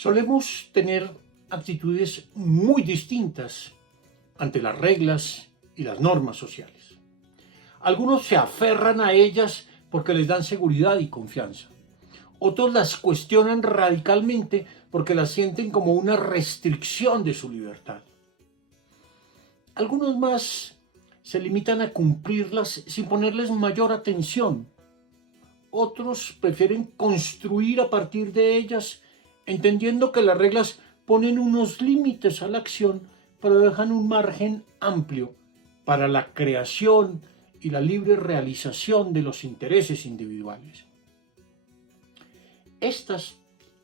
Solemos tener actitudes muy distintas ante las reglas y las normas sociales. Algunos se aferran a ellas porque les dan seguridad y confianza. Otros las cuestionan radicalmente porque las sienten como una restricción de su libertad. Algunos más se limitan a cumplirlas sin ponerles mayor atención. Otros prefieren construir a partir de ellas, entendiendo que las reglas ponen unos límites a la acción, pero dejan un margen amplio para la creación y la libre realización de los intereses individuales. Estas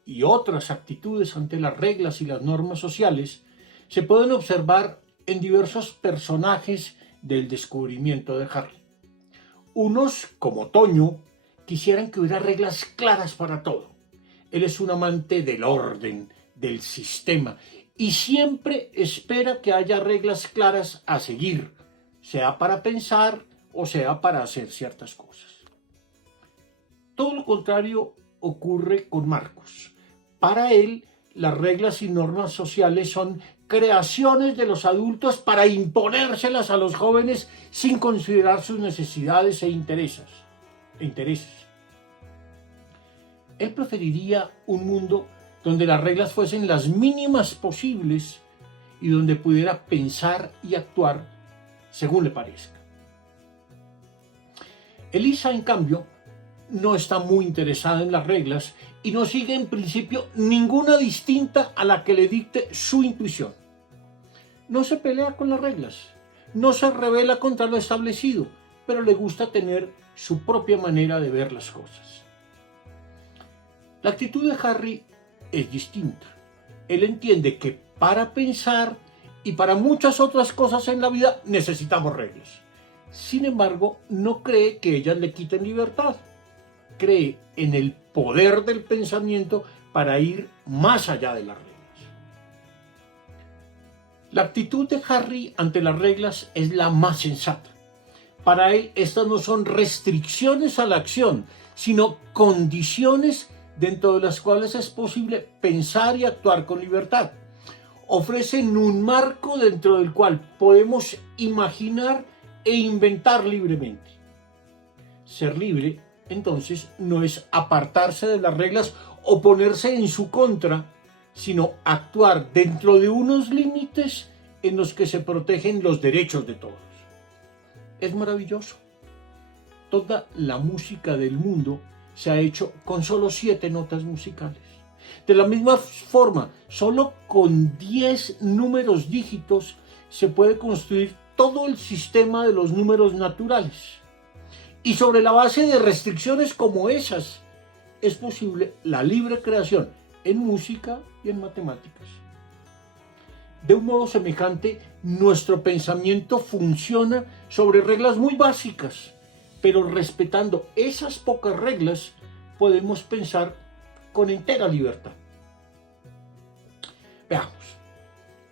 y otras actitudes ante las reglas y las normas sociales se pueden observar en diversos personajes del descubrimiento de Harry. Unos, como Toño, quisieran que hubiera reglas claras para todo. Él es un amante del orden, del sistema, y siempre espera que haya reglas claras a seguir, sea para pensar o sea para hacer ciertas cosas. Todo lo contrario ocurre con Marcos. Para él, las reglas y normas sociales son creaciones de los adultos para imponérselas a los jóvenes sin considerar sus necesidades e intereses. Él preferiría un mundo donde las reglas fuesen las mínimas posibles y donde pudiera pensar y actuar según le parezca. Elisa, en cambio, no está muy interesada en las reglas y no sigue en principio ninguna distinta a la que le dicte su intuición. No se pelea con las reglas, no se rebela contra lo establecido, pero le gusta tener su propia manera de ver las cosas. La actitud de Harry es distinta. Él entiende que para pensar y para muchas otras cosas en la vida necesitamos reglas. Sin embargo, no cree que ellas le quiten libertad. Cree en el poder del pensamiento para ir más allá de las reglas. La actitud de Harry ante las reglas es la más sensata. Para él, estas no son restricciones a la acción, sino condiciones dentro de las cuales es posible pensar y actuar con libertad. Ofrecen un marco dentro del cual podemos imaginar e inventar libremente. Ser libre, entonces, no es apartarse de las reglas o ponerse en su contra, sino actuar dentro de unos límites en los que se protegen los derechos de todos. Es maravilloso. Toda la música del mundo se ha hecho con solo 7 notas musicales. De la misma forma, solo con 10 números dígitos se puede construir todo el sistema de los números naturales. Y sobre la base de restricciones como esas, es posible la libre creación en música y en matemáticas. De un modo semejante, nuestro pensamiento funciona sobre reglas muy básicas, pero respetando esas pocas reglas, podemos pensar con entera libertad. Veamos.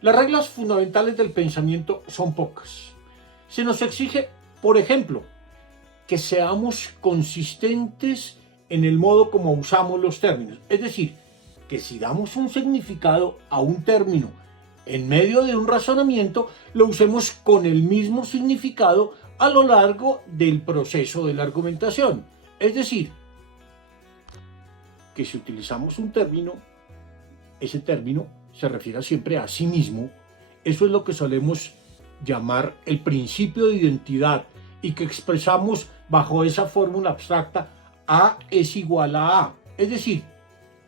Las reglas fundamentales del pensamiento son pocas. Se nos exige, por ejemplo, que seamos consistentes en el modo como usamos los términos. Es decir, que si damos un significado a un término en medio de un razonamiento, lo usemos con el mismo significado a lo largo del proceso de la argumentación. Es decir, que si utilizamos un término, ese término se refiere siempre a sí mismo. Eso es lo que solemos llamar el principio de identidad y que expresamos bajo esa fórmula abstracta: A es igual a A. Es decir,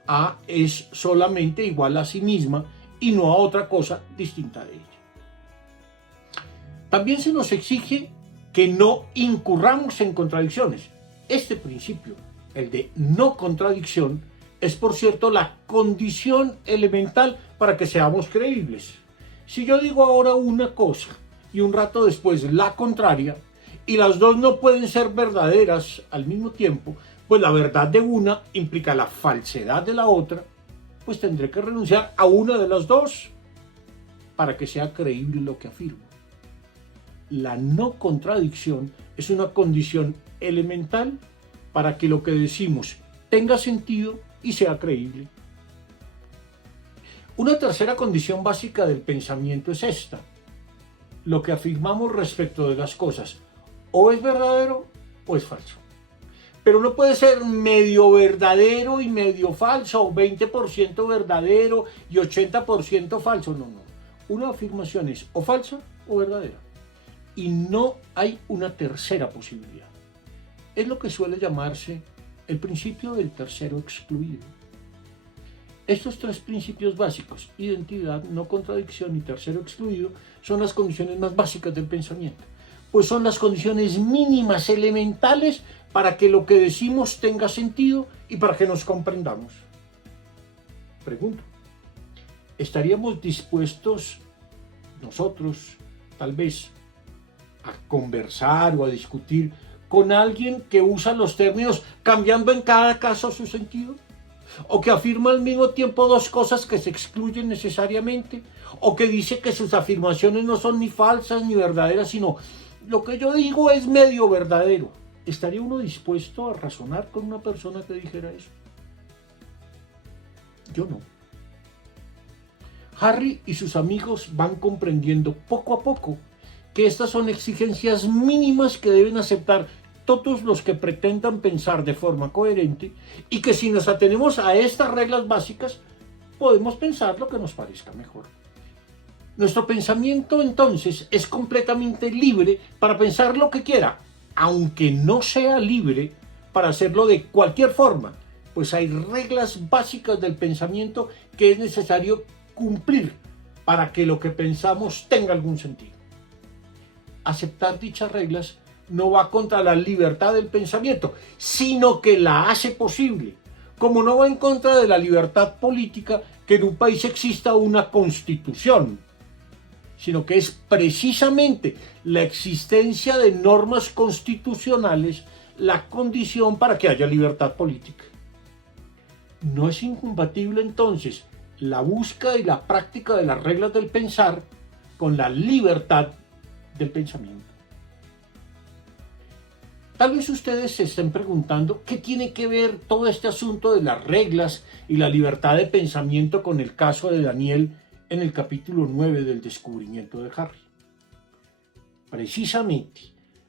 A es solamente igual a sí misma y no a otra cosa distinta de ella. También se nos exige que no incurramos en contradicciones. Este principio, el de no contradicción, es por cierto la condición elemental para que seamos creíbles. Si yo digo ahora una cosa y un rato después la contraria, y las dos no pueden ser verdaderas al mismo tiempo, pues la verdad de una implica la falsedad de la otra, pues tendré que renunciar a una de las dos para que sea creíble lo que afirmo. La no contradicción es una condición elemental para que lo que decimos tenga sentido y sea creíble. Una tercera condición básica del pensamiento es esta: lo que afirmamos respecto de las cosas o es verdadero o es falso. Pero no puede ser medio verdadero y medio falso, o 20% verdadero y 80% falso. No, no. Una afirmación es o falsa o verdadera. Y no hay una tercera posibilidad. Es lo que suele llamarse el principio del tercero excluido. Estos tres principios básicos, identidad, no contradicción y tercero excluido, son las condiciones más básicas del pensamiento, pues son las condiciones mínimas, elementales, para que lo que decimos tenga sentido y para que nos comprendamos. Pregunto, ¿estaríamos dispuestos nosotros, tal vez, a conversar o a discutir con alguien que usa los términos cambiando en cada caso su sentido? ¿O que afirma al mismo tiempo dos cosas que se excluyen necesariamente? ¿O que dice que sus afirmaciones no son ni falsas ni verdaderas, sino lo que yo digo es medio verdadero? ¿Estaría uno dispuesto a razonar con una persona que dijera eso? Yo no. Harry y sus amigos van comprendiendo poco a poco que estas son exigencias mínimas que deben aceptar todos los que pretendan pensar de forma coherente, y que si nos atenemos a estas reglas básicas, podemos pensar lo que nos parezca mejor. Nuestro pensamiento entonces es completamente libre para pensar lo que quiera, aunque no sea libre para hacerlo de cualquier forma, pues hay reglas básicas del pensamiento que es necesario cumplir para que lo que pensamos tenga algún sentido. Aceptar dichas reglas no va contra la libertad del pensamiento, sino que la hace posible, como no va en contra de la libertad política que en un país exista una constitución, sino que es precisamente la existencia de normas constitucionales la condición para que haya libertad política. No es incompatible entonces la búsqueda y la práctica de las reglas del pensar con la libertad del pensamiento. Tal vez ustedes se estén preguntando qué tiene que ver todo este asunto de las reglas y la libertad de pensamiento con el caso de Daniel en el capítulo 9 del descubrimiento de Harry. Precisamente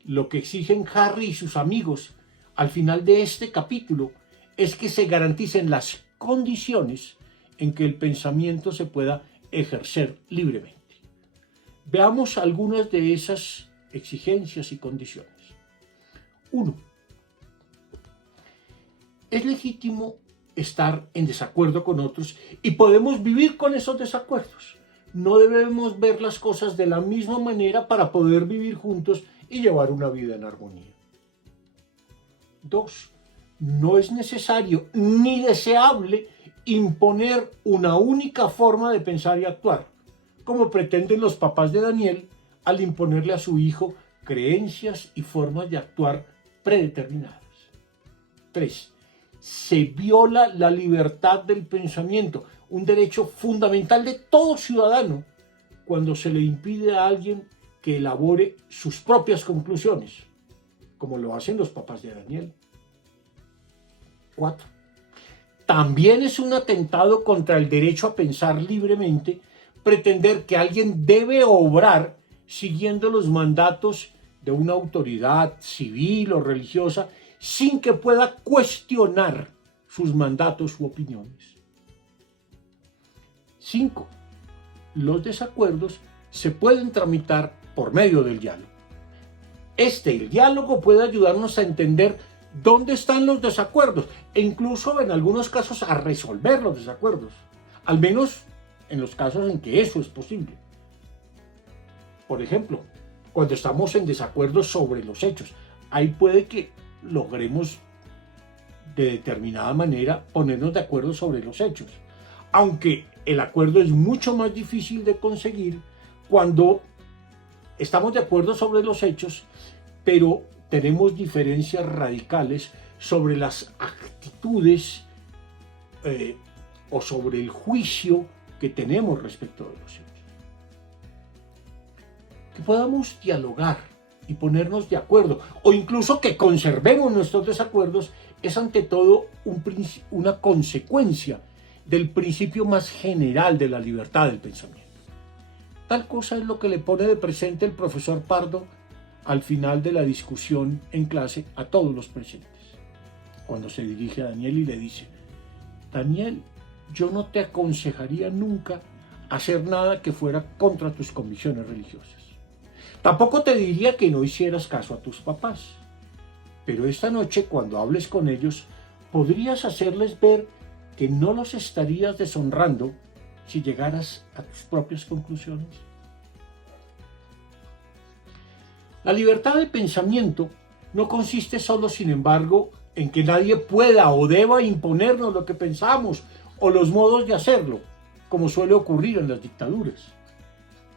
lo que exigen Harry y sus amigos al final de este capítulo es que se garanticen las condiciones en que el pensamiento se pueda ejercer libremente. Veamos algunas de esas exigencias y condiciones. 1. Es legítimo estar en desacuerdo con otros y podemos vivir con esos desacuerdos. No debemos ver las cosas de la misma manera para poder vivir juntos y llevar una vida en armonía. 2. No es necesario ni deseable imponer una única forma de pensar y actuar, como pretenden los papás de Daniel al imponerle a su hijo creencias y formas de actuar predeterminadas. 3. Se viola la libertad del pensamiento, un derecho fundamental de todo ciudadano, cuando se le impide a alguien que elabore sus propias conclusiones, como lo hacen los papás de Daniel. 4. También es un atentado contra el derecho a pensar libremente pretender que alguien debe obrar siguiendo los mandatos de una autoridad civil o religiosa sin que pueda cuestionar sus mandatos u opiniones. 5. Los desacuerdos se pueden tramitar por medio del diálogo. El diálogo puede ayudarnos a entender dónde están los desacuerdos e incluso en algunos casos a resolver los desacuerdos, al menos en los casos en que eso es posible. Por ejemplo, cuando estamos en desacuerdo sobre los hechos, ahí puede que logremos de determinada manera ponernos de acuerdo sobre los hechos, aunque el acuerdo es mucho más difícil de conseguir cuando estamos de acuerdo sobre los hechos, pero tenemos diferencias radicales sobre las actitudes o sobre el juicio que tenemos respecto de los hechos. Que podamos dialogar y ponernos de acuerdo, o incluso que conservemos nuestros desacuerdos, es ante todo una consecuencia del principio más general de la libertad del pensamiento. Tal cosa es lo que le pone de presente el profesor Pardo al final de la discusión en clase a todos los presentes, cuando se dirige a Daniel y le dice: Daniel, yo no te aconsejaría nunca hacer nada que fuera contra tus convicciones religiosas. Tampoco te diría que no hicieras caso a tus papás. Pero esta noche, cuando hables con ellos, podrías hacerles ver que no los estarías deshonrando si llegaras a tus propias conclusiones. La libertad de pensamiento no consiste solo, sin embargo, en que nadie pueda o deba imponernos lo que pensamos o los modos de hacerlo, como suele ocurrir en las dictaduras.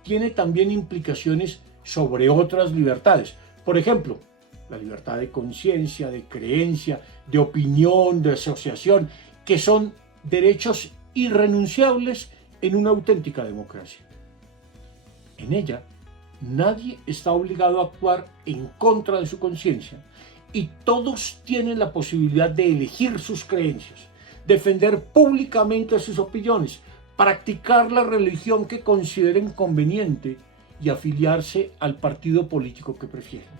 Tiene también implicaciones sobre otras libertades. Por ejemplo, la libertad de conciencia, de creencia, de opinión, de asociación, que son derechos irrenunciables en una auténtica democracia. En ella, nadie está obligado a actuar en contra de su conciencia y todos tienen la posibilidad de elegir sus creencias, defender públicamente sus opiniones, practicar la religión que consideren conveniente y afiliarse al partido político que prefieran.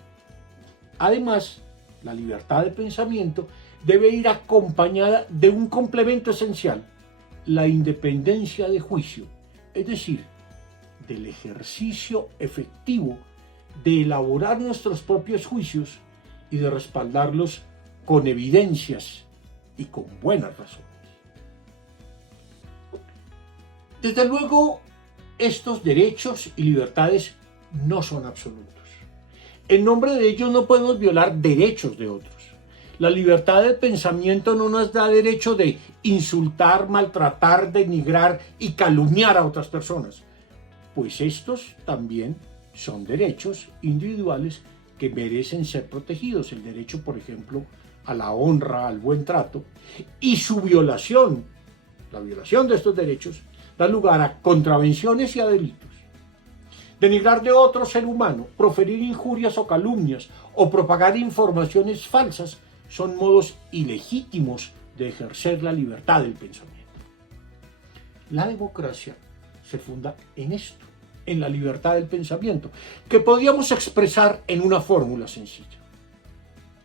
Además, la libertad de pensamiento debe ir acompañada de un complemento esencial: la independencia de juicio, es decir, del ejercicio efectivo de elaborar nuestros propios juicios y de respaldarlos con evidencias y con buenas razones. Desde luego, estos derechos y libertades no son absolutos. En nombre de ellos no podemos violar derechos de otros. La libertad de pensamiento no nos da derecho de insultar, maltratar, denigrar y calumniar a otras personas, pues estos también son derechos individuales que merecen ser protegidos. El derecho, por ejemplo, a la honra, al buen trato, y su violación, la violación de estos derechos, da lugar a contravenciones y a delitos. Denigrar de otro ser humano, proferir injurias o calumnias o propagar informaciones falsas son modos ilegítimos de ejercer la libertad del pensamiento. La democracia se funda en esto, en la libertad del pensamiento, que podríamos expresar en una fórmula sencilla.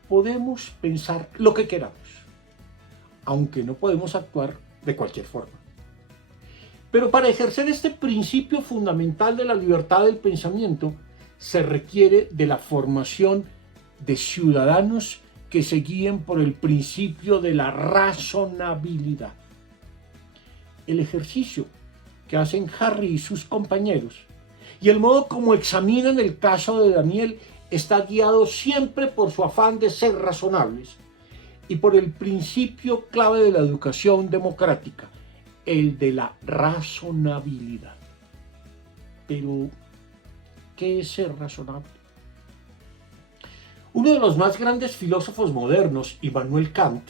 Podemos pensar lo que queramos, aunque no podemos actuar de cualquier forma. Pero para ejercer este principio fundamental de la libertad del pensamiento, se requiere de la formación de ciudadanos que se guíen por el principio de la razonabilidad. El ejercicio que hacen Harry y sus compañeros y el modo como examinan el caso de Daniel está guiado siempre por su afán de ser razonables y por el principio clave de la educación democrática, el de la razonabilidad. Pero, ¿qué es ser razonable? Uno de los más grandes filósofos modernos, Immanuel Kant,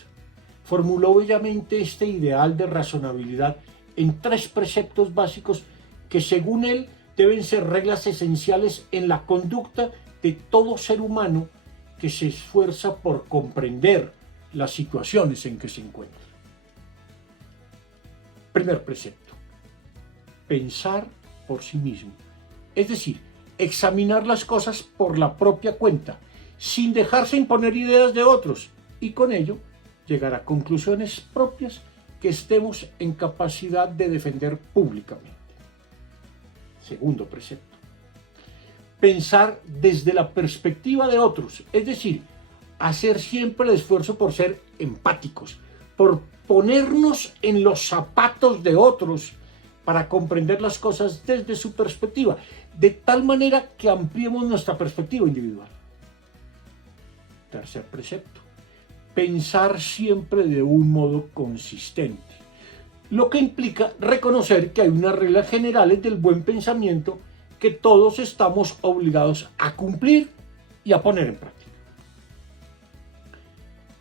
formuló bellamente este ideal de razonabilidad en 3 preceptos básicos que, según él, deben ser reglas esenciales en la conducta de todo ser humano que se esfuerza por comprender las situaciones en que se encuentra. Primer precepto: pensar por sí mismo, es decir, examinar las cosas por la propia cuenta, sin dejarse imponer ideas de otros, y con ello llegar a conclusiones propias que estemos en capacidad de defender públicamente. Segundo precepto: pensar desde la perspectiva de otros, es decir, hacer siempre el esfuerzo por ser empáticos, por ponernos en los zapatos de otros para comprender las cosas desde su perspectiva, de tal manera que ampliemos nuestra perspectiva individual. Tercer precepto: pensar siempre de un modo consistente, lo que implica reconocer que hay unas reglas generales del buen pensamiento que todos estamos obligados a cumplir y a poner en práctica.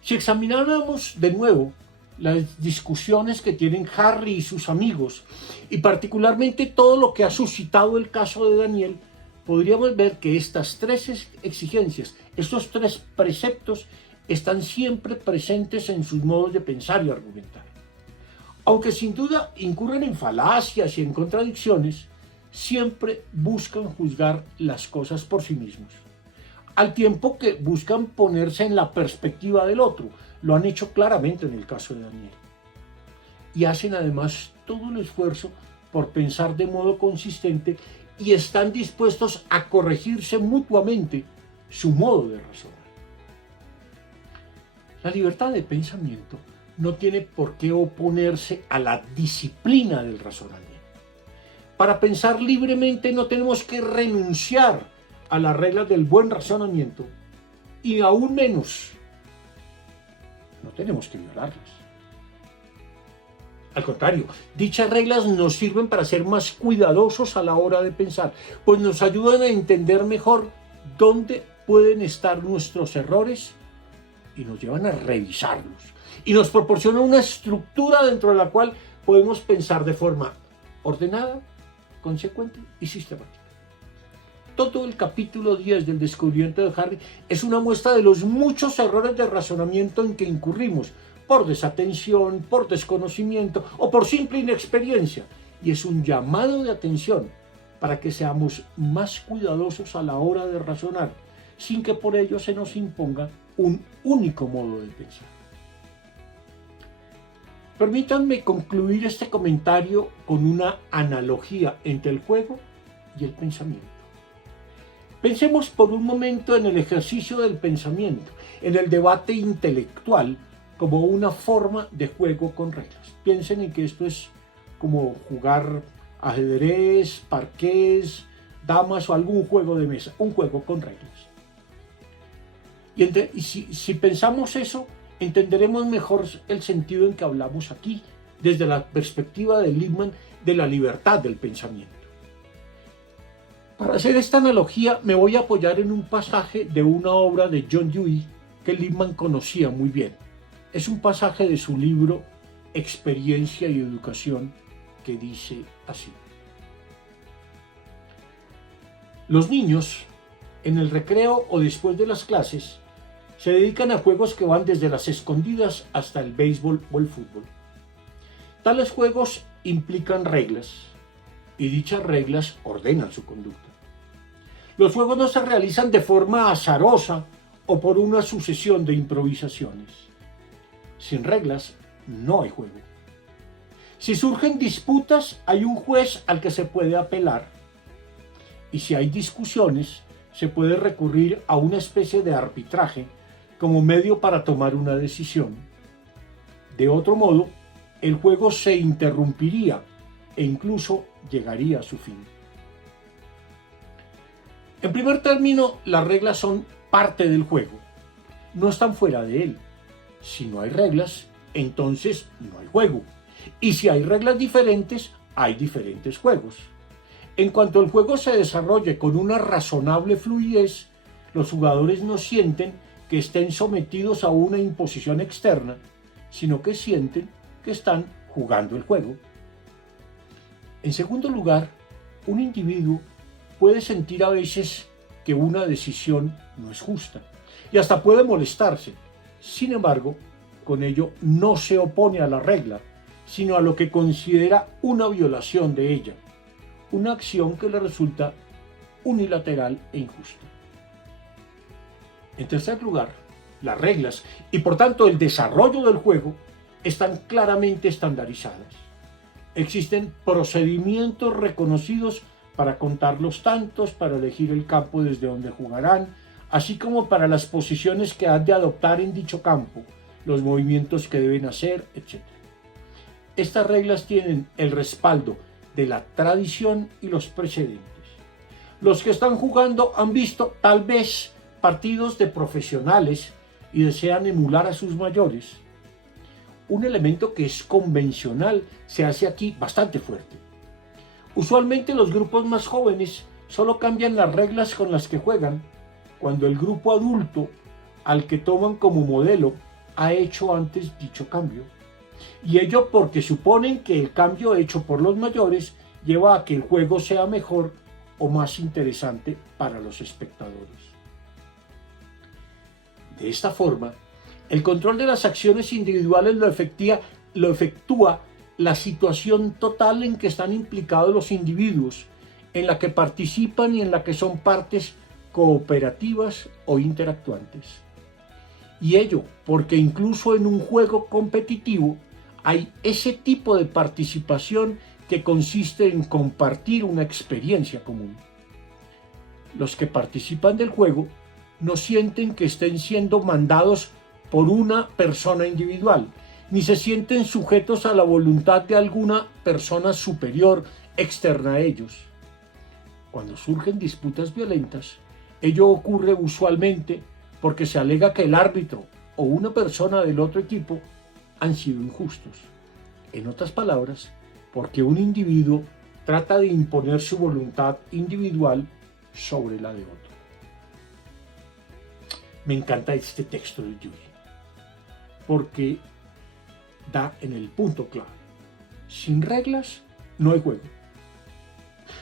Si examináramos de nuevo las discusiones que tienen Harry y sus amigos, y particularmente todo lo que ha suscitado el caso de Daniel, podríamos ver que estas 3 exigencias, estos 3 preceptos, están siempre presentes en sus modos de pensar y argumentar. Aunque sin duda incurren en falacias y en contradicciones, siempre buscan juzgar las cosas por sí mismos, al tiempo que buscan ponerse en la perspectiva del otro. Lo han hecho claramente en el caso de Daniel. Y hacen además todo el esfuerzo por pensar de modo consistente y están dispuestos a corregirse mutuamente su modo de razonar. La libertad de pensamiento no tiene por qué oponerse a la disciplina del razonamiento. Para pensar libremente no tenemos que renunciar a las reglas del buen razonamiento y aún menos no tenemos que violarlas. Al contrario, dichas reglas nos sirven para ser más cuidadosos a la hora de pensar, pues nos ayudan a entender mejor dónde pueden estar nuestros errores y nos llevan a revisarlos. Y nos proporcionan una estructura dentro de la cual podemos pensar de forma ordenada, consecuente y sistemática. Todo el capítulo 10 del descubrimiento de Harry es una muestra de los muchos errores de razonamiento en que incurrimos, por desatención, por desconocimiento o por simple inexperiencia, y es un llamado de atención para que seamos más cuidadosos a la hora de razonar, sin que por ello se nos imponga un único modo de pensar. Permítanme concluir este comentario con una analogía entre el juego y el pensamiento. Pensemos por un momento en el ejercicio del pensamiento, en el debate intelectual como una forma de juego con reglas. Piensen en que esto es como jugar ajedrez, parqués, damas o algún juego de mesa, un juego con reglas. Y si pensamos eso, entenderemos mejor el sentido en que hablamos aquí, desde la perspectiva de Lippmann de la libertad del pensamiento. Para hacer esta analogía me voy a apoyar en un pasaje de una obra de John Dewey que Lippmann conocía muy bien. Es un pasaje de su libro Experiencia y Educación que dice así: los niños, en el recreo o después de las clases, se dedican a juegos que van desde las escondidas hasta el béisbol o el fútbol. Tales juegos implican reglas y dichas reglas ordenan su conducta. Los juegos no se realizan de forma azarosa o por una sucesión de improvisaciones. Sin reglas no hay juego. Si surgen disputas, hay un juez al que se puede apelar. Y si hay discusiones, se puede recurrir a una especie de arbitraje como medio para tomar una decisión. De otro modo, el juego se interrumpiría e incluso llegaría a su fin. En primer término, las reglas son parte del juego, no están fuera de él. Si no hay reglas, entonces no hay juego. Y si hay reglas diferentes, hay diferentes juegos. En cuanto el juego se desarrolle con una razonable fluidez, los jugadores no sienten que estén sometidos a una imposición externa, sino que sienten que están jugando el juego. En segundo lugar, un individuo puede sentir a veces que una decisión no es justa y hasta puede molestarse. Sin embargo, con ello no se opone a la regla, sino a lo que considera una violación de ella, una acción que le resulta unilateral e injusta. En tercer lugar, las reglas y por tanto el desarrollo del juego están claramente estandarizadas. Existen procedimientos reconocidos para contar los tantos, para elegir el campo desde donde jugarán, así como para las posiciones que han de adoptar en dicho campo, los movimientos que deben hacer, etc. Estas reglas tienen el respaldo de la tradición y los precedentes. Los que están jugando han visto tal vez partidos de profesionales y desean emular a sus mayores. Un elemento que es convencional se hace aquí bastante fuerte. Usualmente los grupos más jóvenes solo cambian las reglas con las que juegan cuando el grupo adulto al que toman como modelo ha hecho antes dicho cambio. Y ello porque suponen que el cambio hecho por los mayores lleva a que el juego sea mejor o más interesante para los espectadores. De esta forma, el control de las acciones individuales lo efectúa la situación total en que están implicados los individuos, en la que participan y en la que son partes cooperativas o interactuantes. Y ello porque incluso en un juego competitivo hay ese tipo de participación que consiste en compartir una experiencia común. Los que participan del juego no sienten que estén siendo mandados por una persona individual, ni se sienten sujetos a la voluntad de alguna persona superior externa a ellos. Cuando surgen disputas violentas, ello ocurre usualmente porque se alega que el árbitro o una persona del otro equipo han sido injustos. En otras palabras, porque un individuo trata de imponer su voluntad individual sobre la de otro. Me encanta este texto de Dewey, porque da en el punto clave. Sin reglas no hay juego.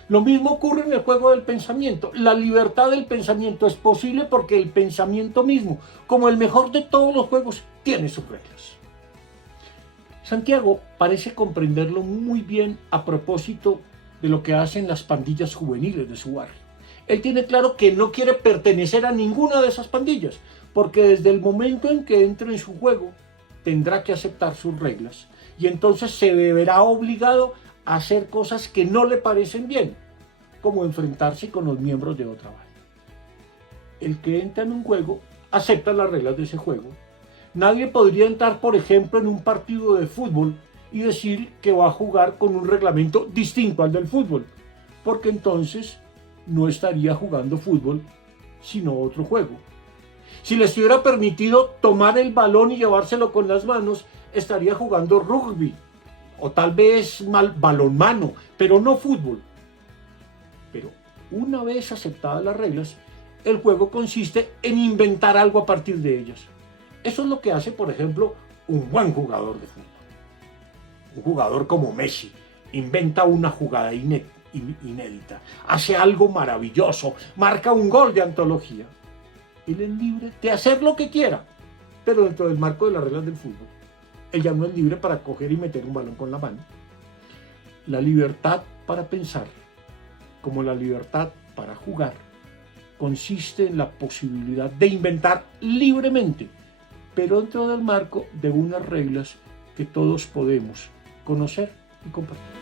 Lo mismo ocurre en el juego del pensamiento. La libertad del pensamiento es posible porque el pensamiento mismo, como el mejor de todos los juegos, tiene sus reglas. Santiago parece comprenderlo muy bien a propósito de lo que hacen las pandillas juveniles de su barrio. Él tiene claro que no quiere pertenecer a ninguna de esas pandillas, porque desde el momento en que entre en su juego, tendrá que aceptar sus reglas, y entonces se verá obligado a hacer cosas que no le parecen bien, como enfrentarse con los miembros de otra banda. El que entra en un juego acepta las reglas de ese juego. Nadie podría entrar, por ejemplo, en un partido de fútbol y decir que va a jugar con un reglamento distinto al del fútbol, porque entonces no estaría jugando fútbol, sino otro juego. Si le estuviera permitido tomar el balón y llevárselo con las manos, estaría jugando rugby, o tal vez balonmano, pero no fútbol. Pero una vez aceptadas las reglas, el juego consiste en inventar algo a partir de ellas. Eso es lo que hace, por ejemplo, un buen jugador de fútbol. Un jugador como Messi inventa una jugada inédita, hace algo maravilloso, marca un gol de antología. Él es libre de hacer lo que quiera, pero dentro del marco de las reglas del fútbol. Él ya no es libre para coger y meter un balón con la mano. La libertad para pensar, como la libertad para jugar, consiste en la posibilidad de inventar libremente, pero dentro del marco de unas reglas que todos podemos conocer y compartir.